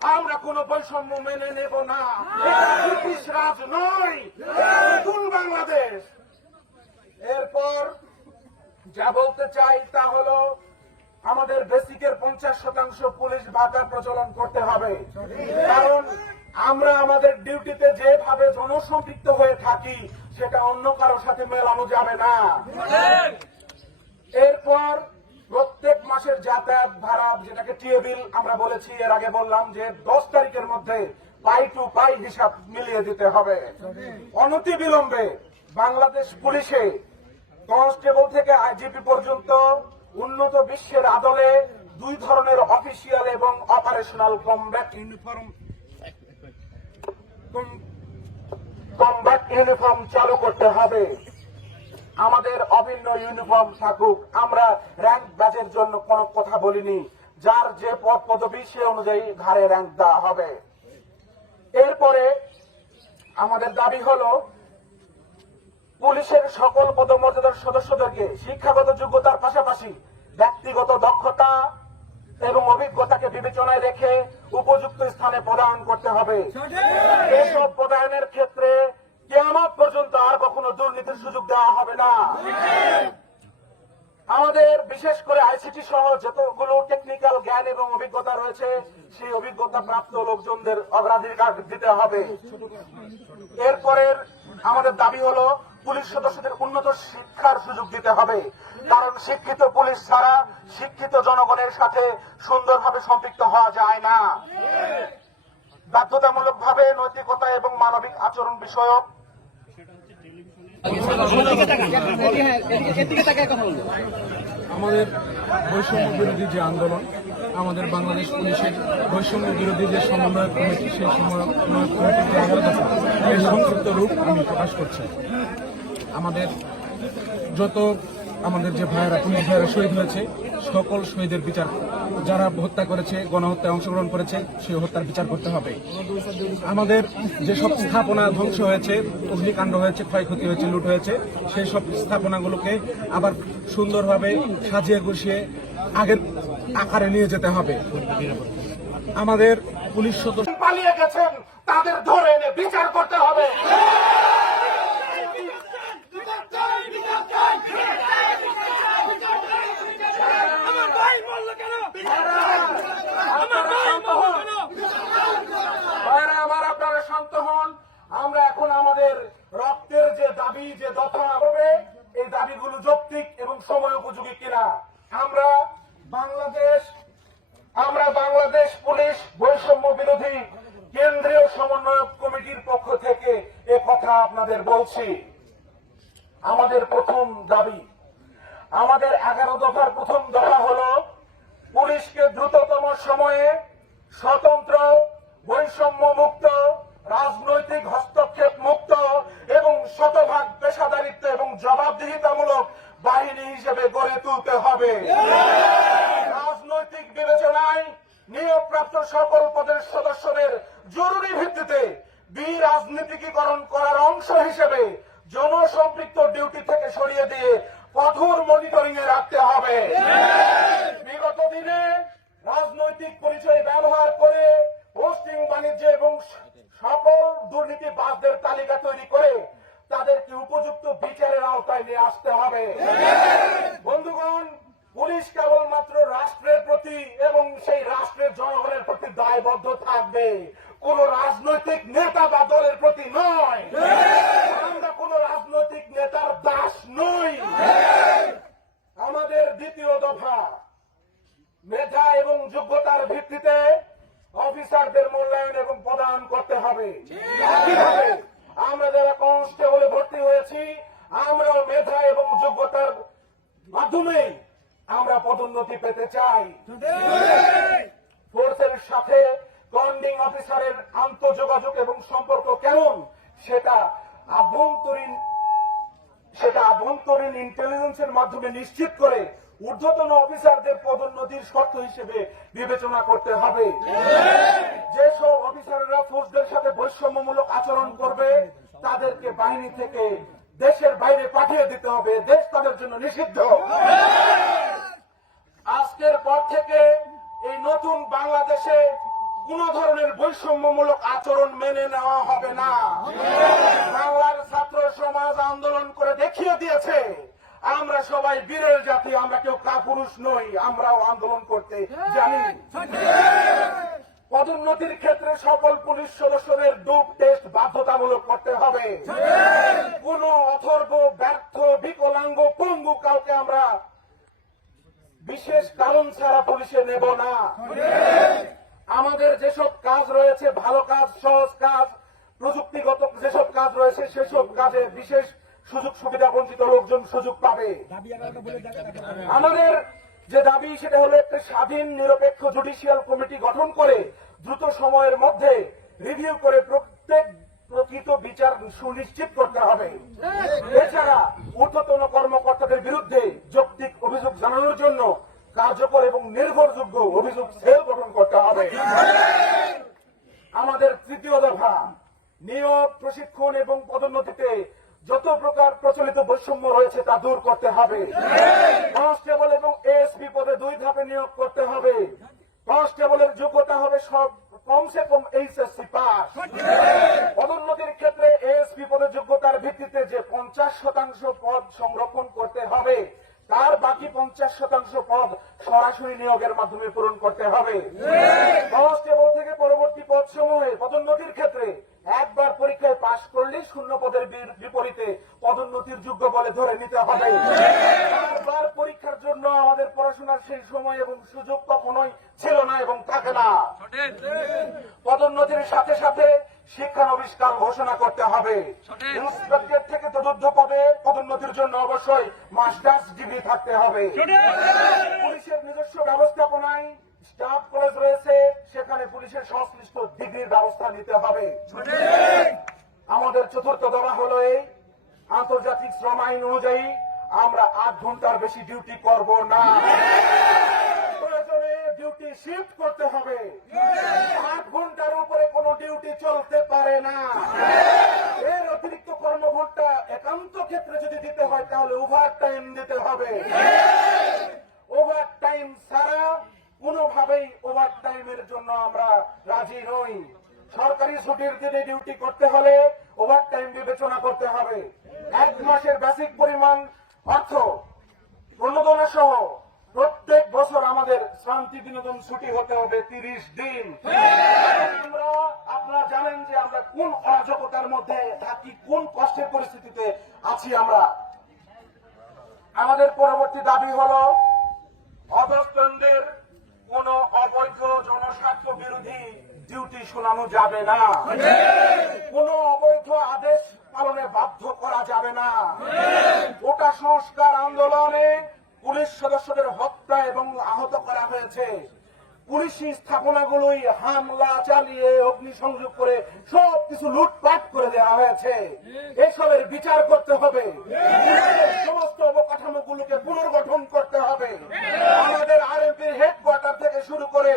আমরা কোনো বৈষম্য মেনে নেব না। ব্রিটিশ রাজ নয়। নতুন বাংলাদেশ। এরপর যা বলতে চাই তা হলো আমাদের বেসিকের পঞ্চাশ শতাংশ পুলিশ ভাতা প্রচলন করতে হবে। কারণ আমরা আমাদের ডিউটিতে যেভাবে জনসম্পৃক্ত হয়ে থাকি সেটা অন্য কারোর সাথে মেলানো যাবে না। এরপর প্রত্যেক মাসের যাতায়াত ভাড়া, যেটাকে টিএবিল আমরা বলেছি, এর আগে বললাম যে দশ তারিখের মধ্যে পাই টু পাই হিসাব মিলিয়ে দিতে হবে। অনতি বিলম্বে বাংলাদেশ পুলিশে কনস্টেবল থেকে আইজিপি পর্যন্ত উন্নত বিশ্বের আদলে দুই ধরনের অফিসিয়াল এবং operational combat uniform combat uniform চালু করতে হবে। আমাদের অভিন্ন ইউনিফর্ম থাকুক আমরা র্যাঙ্ক ব্যাচের জন্য কোনো কথা বলিনি। যার যে পদ পদবি সে অনুযায়ী ঘাড়ে র্যাঙ্ক দেওয়া হবে। এরপরে আমাদের দাবি হলো পুলিশের সকল পদমর্যাদার সদস্যদেরকে শিক্ষাগত যোগ্যতার পাশাপাশি ব্যক্তিগত দক্ষতা এবং অভিজ্ঞতাকে বিবেচনায় রেখে উপযুক্ত স্থানে প্রদান করতে হবে। এসব প্রদানের ক্ষেত্রে কেয়ামত পর্যন্ত আর কখনো দুর্নীতির সুযোগ দেওয়া হবে না। আমাদের বিশেষ করে আইসিটি সহ যতগুলো টেকনিক্যাল জ্ঞান এবং অভিজ্ঞতা রয়েছে, সেই অভিজ্ঞতা প্রাপ্ত লোকজনদের অগ্রাধিকার দিতে হবে। এরপরের আমাদের দাবি হলো, পুলিশ সদস্যদের উন্নত শিক্ষার সুযোগ দিতে হবে। কারণ শিক্ষিত পুলিশ ছাড়া শিক্ষিত জনগণের সাথে সুন্দরভাবে সম্পৃক্ত হওয়া যায় না। বাধ্যতামূলকভাবে নৈতিকতা এবং মানবিক আচরণ বিষয়ক আমাদের বৈষম্য বিরোধী যে আন্দোলন, আমাদের বাংলাদেশ পুলিশের বৈষম্য বিরোধী যে সমন্বয় কমিটি, সেই সমন্বয় কমিটির সংক্ষিপ্ত রূপ আমি প্রকাশ করছি। আমাদের যত আমাদের যে ভাইয়েরা, পুলিশ ভাইয়েরা শহীদ হয়েছে, সকল শহীদের বিচার, যারা হত্যা করেছে, গণহত্যায় অংশগ্রহণ করেছে, সেই হত্যার বিচার করতে হবে। আমাদের যেসব স্থাপনা ধ্বংস হয়েছে, অগ্নিকাণ্ড হয়েছে, ক্ষয়ক্ষতি হয়েছে, লুট হয়েছে, সেই সব স্থাপনাগুলোকে আবার সুন্দরভাবে সাজিয়ে গুছিয়ে আগের আকারে নিয়ে যেতে হবে। আমাদের পুলিশ সদস্য পালিয়ে গেছেন, তাদের ধরে এনে বিচার করতে হবে ভাইরা আমার আপনারা শান্ত হন আমরা এখন আমাদের রক্তের যে দাবি, যে দফা হবে, এই দাবিগুলো যৌক্তিক এবং সময় উপযোগী কিনা? আমরা বাংলাদেশ আমরা বাংলাদেশ পুলিশ বৈষম্য বিরোধী কেন্দ্রীয় সমন্বয়ক কমিটির পক্ষ থেকে এ কথা আপনাদের বলছি। আমাদের প্রথম দাবি, আমাদের এগারো দফার প্রথম দফা হল পুলিশকে দ্রুততম সময়ে স্বতন্ত্র বৈষম্য মুক্ত রাজনৈতিক হস্তক্ষেপ মুক্ত এবং শতভাগ পেশাদারিত্ব এবং জবাবদিহিতামূলক বাহিনী হিসেবে গড়ে তুলতে হবে। রাজনৈতিক বিবেচনায় নিয়োগপ্রাপ্ত সকল পদের সদস্যদের জরুরি ভিত্তিতে বিরাজনীতিকীকরণ করার অংশ হিসেবে জনসম্পৃক্ত ডিউটি থেকে সরিয়ে দিয়ে কঠোর মনিটরিং এ রাখতে হবে। বিগত দিনে রাজনৈতিক পরিচয় ব্যবহার করে পোস্টিং বাণিজ্য এবং সকল দুর্নীতিবাদদের তালিকা তৈরি করে তাদেরকে উপযুক্ত বিচারের আওতায় নিয়ে আসতে হবে। বন্ধুগণ, পুলিশ কেবলমাত্র রাষ্ট্রের প্রতি এবং সেই রাষ্ট্রের জনগণের প্রতি দায়বদ্ধ থাকবে। কোন রাজনৈতিক নেতা বা দলের প্রতি নয় আমরা কোন রাজনৈতিক নেতার দাস নই আমাদের দ্বিতীয় দফা মেধা এবং যোগ্যতার ভিত্তিতে অফিসারদের মূল্যায়ন এবং প্রদান করতে হবে আমরা যারা কনস্টেবলে ভর্তি হয়েছি, আমরাও মেধা এবং যোগ্যতার মাধ্যমে আমরা পদোন্নতি পেতে চাই। ফোর্সের সাথে কন্ডিং অফিসারের আন্তঃযোগাযোগ এবং সম্পর্ক কেমন, সেটা আভ্যন্তরীণ সেটা আভ্যন্তরীণ ইন্টেলিজেন্সের মাধ্যমে নিশ্চিত করে ঊর্ধ্বতন অফিসারদের পদোন্নতির শর্ত হিসেবে বিবেচনা করতে হবে। যেসব অফিসাররা ফোর্সদের সাথে বৈষম্যমূলক আচরণ করবে, তাদেরকে বাহিনী থেকে দেশের বাইরে পাঠিয়ে দিতে হবে। দেশ তাদের জন্য নিষিদ্ধ। আজকের পর থেকে এই নতুন বাংলাদেশে কোন ধরনের বৈষম্যমূলক আচরণ মেনে নেওয়া হবে না। বাংলার ছাত্র সমাজ আন্দোলন করে দেখিয়ে দিয়েছে আমরা সবাই বীরের জাতি, আমরা কেউ কাপুরুষ নই, আমরাও আন্দোলন করতে জানি। পদোন্নতির ক্ষেত্রে সকল পুলিশ সদস্যদের ডোপ টেস্ট বাধ্যতামূলক করতে হবে। কোন অথর্ব, ব্যর্থ, বিকলাঙ্গ, পঙ্গু কাউকে আমরা বিশেষ কারণ ছাড়া পুলিশে নেব না। আমাদের যেসব কাজ রয়েছে, ভালো কাজ, সহজ কাজ, প্রযুক্তিগত যেসব কাজ রয়েছে, সেসব কাজে বিশেষ সুযোগ সুবিধা বঞ্চিত লোকজন সুযোগ পাবে। আমাদের যে দাবি, সেটা হলো একটা স্বাধীন, নিরপেক্ষ জুডিশিয়াল কমিটি গঠন করে দ্রুত সময়ের মধ্যে রিভিউ করে প্রত্যেক প্রকৃত বিচার সুনিশ্চিত করতে হবে। এছাড়া ঊর্ধ্বতন কর্মকর্তাদের বিরুদ্ধে যৌক্তিক অভিযোগ জানানোর জন্য কার্যকর এবং নির্ভরযোগ্য অভিযোগ সেল গঠন করতে হবে। আমাদের তৃতীয় দফা, নিয়োগ, প্রশিক্ষণ এবং পদোন্নতিতে যত প্রকার প্রচলিত বৈষম্য রয়েছে তা দূর করতে হবে। কনস্টেবল এবং এএসপি পদে দুই ধাপে নিয়োগ করতে হবে। কনস্টেবলের যোগ্যতা হবে সব কমসে কম এইচএসসি পাস। পদোন্নতির ক্ষেত্রে এএসপি পদের যোগ্যতার ভিত্তিতে যে পঞ্চাশ শতাংশ পদ সংরক্ষণ করতে হবে, তার বাকি পঞ্চাশ শতাংশ পদ সরাসরি নিয়োগের মাধ্যমে পূরণ করতে হবে। কনস্টেবল থেকে পরবর্তী পদ সমূহে পদোন্নতির ক্ষেত্রে পদের বিপরীতে পদোন্নতির যোগ্য বলে ধরে নিতে হবে। বারবার পরীক্ষার জন্য আমাদের পড়াশোনার সেই সময় এবং সুযোগ কখনোই ছিল না এবং থাকে না। পদোন্নতির সাথে সাথে শিক্ষানবিষ্কার ঘোষণা করতে হবে। ইন্সপেক্টর থেকে চতুর্থ পদে পদোন্নতির জন্য অবশ্যই মাস্টার্স ডিগ্রি থাকতে হবে। পুলিশের নিজস্ব ব্যবস্থাপনায় স্টাফ কলেজ রয়েছে, সেখানে পুলিশের সংশ্লিষ্ট ডিগ্রির ব্যবস্থা নিতে হবে। আমাদের চতুর্থ দফা হলো এই আন্তর্জাতিক শ্রম আইন অনুযায়ী আমরা আট ঘণ্টার বেশি ডিউটি করব না। ডিউটি শিফট করতে হবে। আট ঘণ্টার উপরে কোনো ডিউটি চলতে পারে না। এর অতিরিক্ত কর্মঘন্টা একান্ত ক্ষেত্রে যদি দিতে হয়, তাহলে ওভার টাইম দিতে হবে ওভার টাইম ছাড়া কোনোভাবেই ওভার টাইমের জন্য আমরা রাজি নই সরকারি ছুটির দিনে ডিউটি করতে হলে? ওভার টাইম বিবেচনা করতে হবে। এক মাসের বেসিক পরিমাণ অর্থ, প্রণোদনা সহ প্রত্যেক বছর আমাদের শান্তি বিনোদন ছুটি হতে হবে তিরিশ দিন। আপনারা জানেন যে আমরা কোন অরাজকতার মধ্যে থাকি, কোন কষ্টের পরিস্থিতিতে আছি আমরা? আমাদের পরবর্তী দাবি হলো, অধস্তনদের কোন অবৈধ জনস্বার্থ বিরোধী ডিউটি শোনানো যাবে না। কোন অবৈধ আদেশ পালনে বাধ্য করা যাবে না। ওটা সংস্কার আন্দোলনে পুলিশ সদস্যদের হত্যা এবং আহত করা হয়েছে। পুলিশি স্থাপনাগুলোই হামলা চালিয়ে অগ্নিসংযোগ করে সব কিছু লুটপাট করে দেওয়া হয়েছে। এসবের বিচার করতে হবে। সমস্ত অবকাঠামোগুলোকে পুনর্গঠন করতে হবে। আমাদের আরএমপি হেডকোয়ার্টার থেকে শুরু করে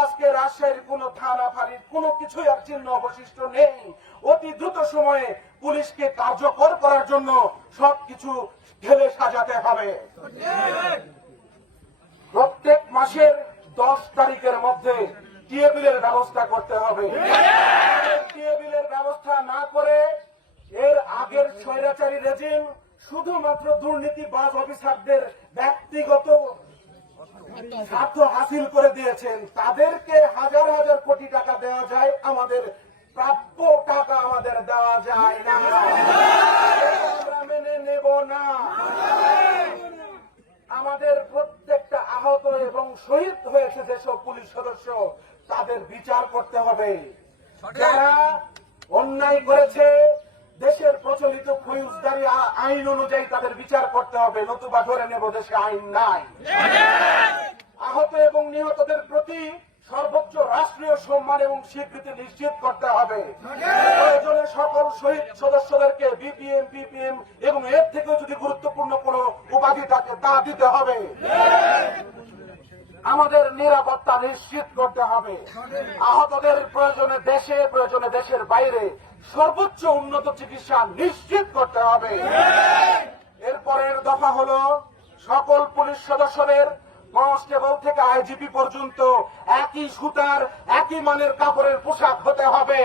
আজকে রাজশাহীর কোন থানা, ফাঁড়ির কোনো কিছুই আর চিহ্ন অবশিষ্ট নেই। অতি দ্রুত সময়ে পুলিশকে কার্যকর করার জন্য সবকিছু ঢেলে সাজাতে হবে। প্রত্যেক মাসের দশ তারিখের মধ্যে টিএবিলের ব্যবস্থা করতে হবে। টিএবিলের ব্যবস্থা না করে এর আগের স্বৈরাচারী রেজিম শুধুমাত্র দুর্নীতিবাজ অফিসারদের ব্যক্তিগত স্বার্থ হাসিল করে দিয়েছেন। তাদেরকে হাজার হাজার কোটি টাকা দেওয়া যায়, আমাদের প্রাপ্য টাকা আমাদের দেওয়া যায় না। মেনে নেব না আমাদের প্রত্যেকটা আহত এবং শহীদ হয়েছে যেসব পুলিশ সদস্য তাদের বিচার করতে হবে। যারা অন্যায় করেছে দেশের প্রচলিত ফৌজদারি আইন অনুযায়ী তাদের বিচার করতে হবে। নতুবা ধরে নেব দেশে আইন নাই। আহত এবং নিহতদের প্রতি সর্বোচ্চ রাষ্ট্রীয় সম্মান এবং স্বীকৃতি নিশ্চিত করতে হবে। প্রয়োজনে সকল শহীদ সদস্যদেরকে বিপিএম পিপিএম এবং এর থেকেও যদি গুরুত্বপূর্ণ কোনো উপাধি থাকে তা দিতে হবে। আমাদের নিরাপত্তা নিশ্চিত করতে হবে। আহতদের প্রয়োজনে দেশে, প্রয়োজনে দেশের বাইরে সর্বোচ্চ উন্নত চিকিৎসা নিশ্চিত করতে হবে। এরপরের দফা হলো সকল পুলিশ সদস্যদের কনস্টেবল থেকে আইজিপি পর্যন্ত একই সুতার, একই মানের কাপড়ের পোশাক হতে হবে।